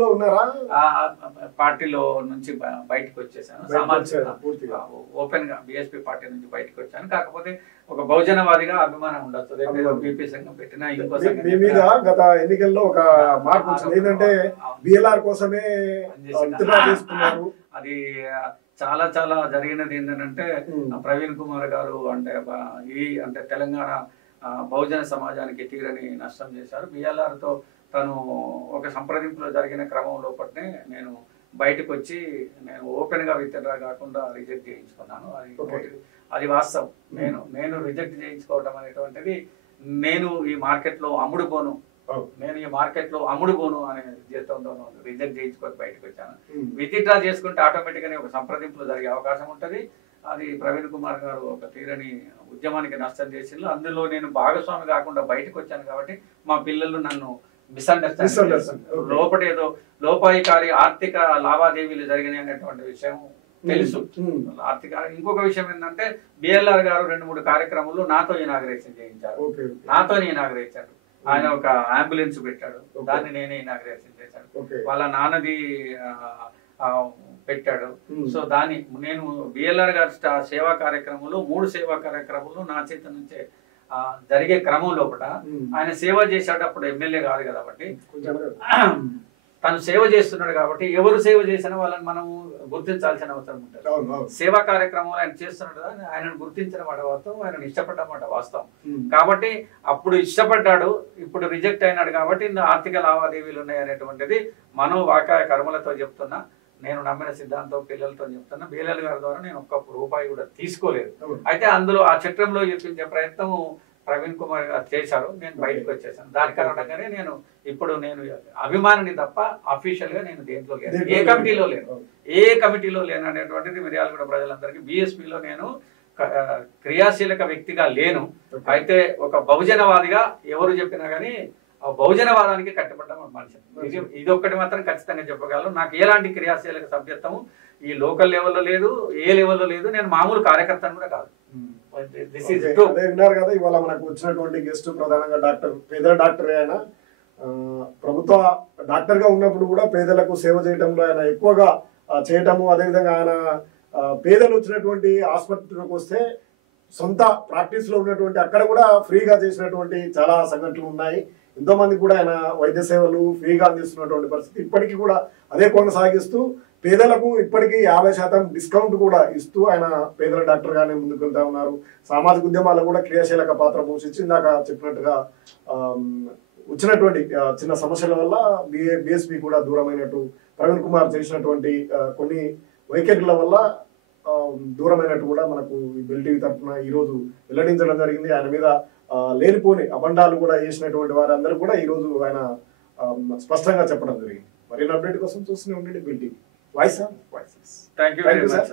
ఉన్నారా? పార్టీలో నుంచి బయటకు వచ్చేసాను. సామాజిక ఓపెన్ గా బీఎస్పీ పార్టీ నుంచి బయటకు వచ్చాను. కాకపోతే ఒక బహుజనవాదిగా అభిమానం ఉండొచ్చు. బీపీ సంఘం పెట్టినా ఇంకో మీ మీద గత ఎన్నికల్లో ఒక మార్పు వచ్చింది. ఏంటంటే బిఎల్ఆర్ కోసమే తీసుకున్నారు. అది చాలా చాలా జరిగినది ఏంటంటే ప్రవీణ్ కుమార్ గారు అంటే తెలంగాణ బహుజన సమాజానికి తీరని నష్టం చేశారు. బిఎల్ఆర్ తో తను ఒక సంప్రదింపులో జరిగిన క్రమం లోపలనే నేను బయటకు వచ్చి నేను ఓపెన్ గా విత్డ్రా కాకుండా రిజెక్ట్ చేయించుకున్నాను. అది వాస్తవం. నేను రిజెక్ట్ చేయించుకోవడం అనేటువంటిది నేను ఈ మార్కెట్ లో అమ్ముడుపోను అనే జీతంతో రిజెక్ట్ చేయించుకొని బయటకు వచ్చాను. విత్డ్రా చేసుకుంటే ఆటోమేటిక్ గా ఒక సంప్రదింపులో జరిగే అవకాశం ఉంటది. అది ప్రవీణ్ కుమార్ గారు ఒక తీరని ఉద్యమానికి నష్టం చేసిండ్రు. అందులో నేను భాగస్వామి కాకుండా బయటకు వచ్చాను కాబట్టి మా పిల్లలు నన్ను మిస్అండర్స్టాండింగ్ లోపల ఏదో లోపాయికారి ఆర్థిక లావాదేవీలు జరిగినాయి అనేటువంటి విషయం తెలుసు. ఇంకొక విషయం ఏంటంటే బిఎల్ఆర్ గారు 2-3 కార్యక్రమాలు నాతో ఇనాగ్రేషన్ చేయించారు. ఆయన ఒక అంబులెన్స్ పెట్టాడు, దాన్ని నేనే ఇనాగ్రేషన్ చేశాను. వాళ్ళ నాన్నది పెట్టాడు. సో దాన్ని నేను బిఎల్ఆర్ గారి సేవా కార్యక్రమంలో 3 సేవా కార్యక్రమాలు నా చేత నుంచే జరిగే క్రమం లోపల ఆయన సేవ చేశాడు. అప్పుడు ఎమ్మెల్యే కాదు కాబట్టి తను సేవ చేస్తున్నాడు కాబట్టి ఎవరు సేవ చేసినా వాళ్ళని మనం గుర్తించాల్సిన అవసరం ఉంటుంది. సేవా కార్యక్రమాలు ఆయన చేస్తున్నాడు, ఆయనను గుర్తించిన మాట వాస్తవం, ఆయనను ఇష్టపడ్డమాట వాస్తవం. కాబట్టి అప్పుడు ఇష్టపడ్డాడు, ఇప్పుడు రిజెక్ట్ అయినాడు కాబట్టి ఆర్థిక లావాదేవీలు ఉన్నాయి అనేటువంటిది మనోవాకాయ కర్మలతో చెప్తున్నా. నేను నమ్మిన సిద్ధాంతం పిల్లలతో చెప్తున్నా. బిఎల్ఆర్ గారి ద్వారా నేను ఒక్క రూపాయి కూడా తీసుకోలేదు. అయితే అందులో ఆ చట్టంలో చూపించే ప్రయత్నం ప్రవీణ్ కుమార్ గారు చేశారు. నేను బయటకు వచ్చేసాను. దాని కారణంగానే నేను అభిమానిని తప్ప అఫీషియల్ గా నేను దేంట్లో లేను, ఏ కమిటీలో లేను అనేటువంటిది మిర్యాలగూడ ప్రజలందరికీ. బీఎస్పీలో నేను క్రియాశీలక వ్యక్తిగా లేను. అయితే ఒక బహుజనవాదిగా ఎవరు చెప్పినా గానీ ఆ బహుజనవాదానికి కట్టుబడ్డ మనిషి. ఇదొక్కటి మాత్రం ఖచ్చితంగా చెప్పగలను. నాకు ఎలాంటి క్రియాశీలక సభ్యత్వం ఈ లోకల్ లెవెల్లో లేదు, ఏ లెవెల్లో లేదు. నేను మామూలు కార్యకర్తను కూడా కాదు. విన్నారు కదా, ఇవాళ మనకు వచ్చినటువంటి గెస్ట్ ప్రధానంగా పేదల డాక్టర్. ఆయన ప్రభుత్వ డాక్టర్ గా ఉన్నప్పుడు కూడా పేదలకు సేవ చేయడంలో ఆయన ఎక్కువగా చేయటము. అదేవిధంగా ఆయన పేదలు వచ్చినటువంటి ఆసుపత్రికి వస్తే సొంత ప్రాక్టీస్ లో ఉన్నటువంటి అక్కడ కూడా ఫ్రీగా చేసినటువంటి చాలా సంఘటనలు ఉన్నాయి. ఎంతో మంది కూడా ఆయన వైద్య సేవలు ఫ్రీగా అందిస్తున్నటువంటి పరిస్థితి. ఇప్పటికీ కూడా అదే కొనసాగిస్తూ పేదలకు ఇప్పటికీ 50% డిస్కౌంట్ కూడా ఇస్తూ ఆయన పేదల డాక్టర్ గానే ముందుకు వెళ్తా ఉన్నారు. సామాజిక ఉద్యమాలు కూడా క్రియాశీలక పాత్ర పోషించి ఇందాక చెప్పినట్టుగా వచ్చినటువంటి చిన్న సమస్యల వల్ల బిఎస్పీ కూడా దూరమైనట్టు, ప్రవీణ్ కుమార్ చేసినటువంటి కొన్ని వైఖరుల వల్ల దూరమైనట్టు కూడా మనకు బెల్ టీవీ తరఫున ఈ రోజు వెల్లడించడం జరిగింది. ఆయన మీద లేనిపోని అబండాలు కూడా చేసినటువంటి వారందరూ కూడా ఈ రోజు ఆయన స్పష్టంగా చెప్పడం జరిగింది. మరిన్ని అప్డేట్ కోసం చూస్తూనే ఉండండి bell TV. Voice. Thank you very much.